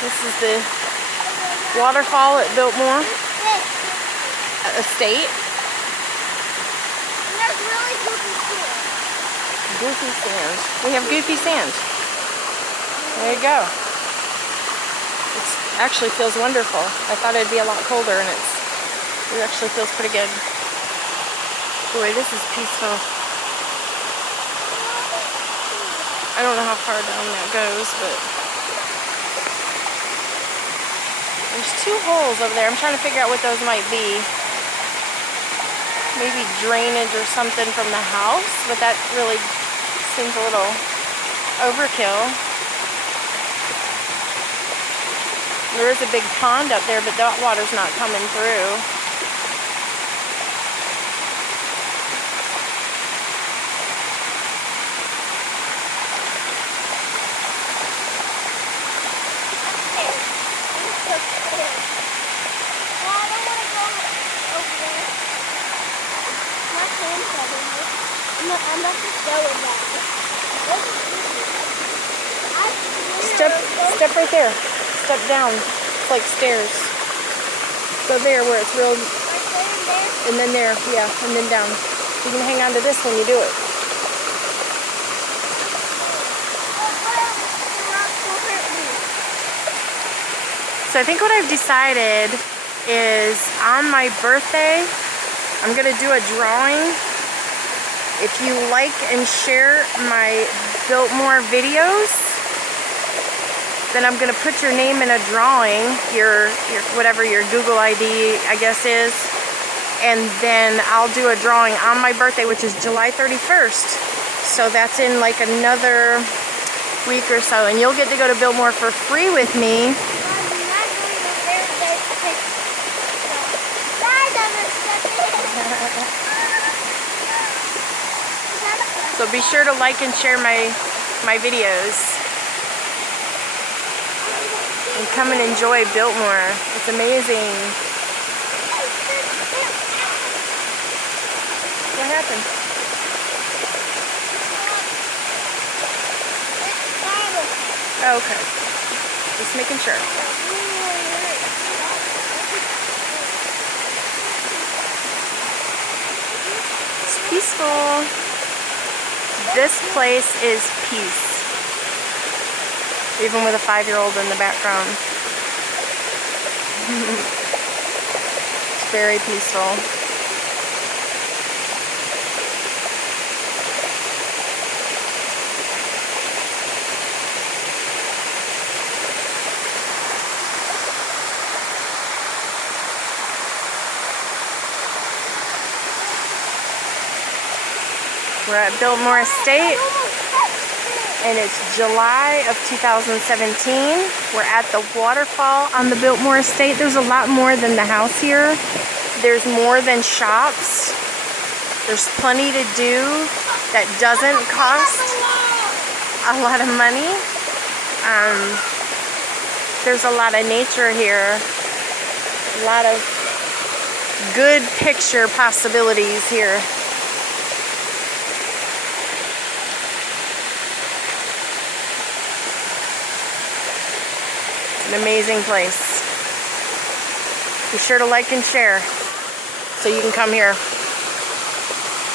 This is the Waterfall at Biltmore Estate. And there's really goofy sand. Goofy sand. We have goofy sand. There you go. It actually feels wonderful. I thought it'd be a lot colder, and it actually feels pretty good. Boy, this is peaceful. I don't know how far down that goes, but there's two holes over there. I'm trying to figure out what those might be. Maybe drainage or something from the house, but that really seems a little overkill. There is a big pond up there, but that water's not coming through. I'm not just going back. Step right there. Step down. It's like stairs. Go there where it's real. And then there, yeah, and then down. You can hang on to this when you do it. So I think what I've decided is on my birthday, I'm gonna do a drawing. If you like and share my Biltmore videos, then I'm gonna put your name in a drawing, your whatever your Google ID I guess is, and then I'll do a drawing on my birthday, which is July 31st. So that's in like another week or so, and you'll get to go to Biltmore for free with me. So be sure to like and share my videos. And come and enjoy Biltmore. It's amazing. What happened? Oh, okay. Just making sure. It's peaceful. This place is peace. Even with a 5-year-old in the background. It's very peaceful. We're at Biltmore Estate, and it's July of 2017. We're at the Waterfall on the Biltmore Estate. There's a lot more than the house here. There's more than shops. There's plenty to do that doesn't cost a lot of money. There's a lot of nature here. A lot of good picture possibilities here. An amazing place. Be sure to like and share so you can come here.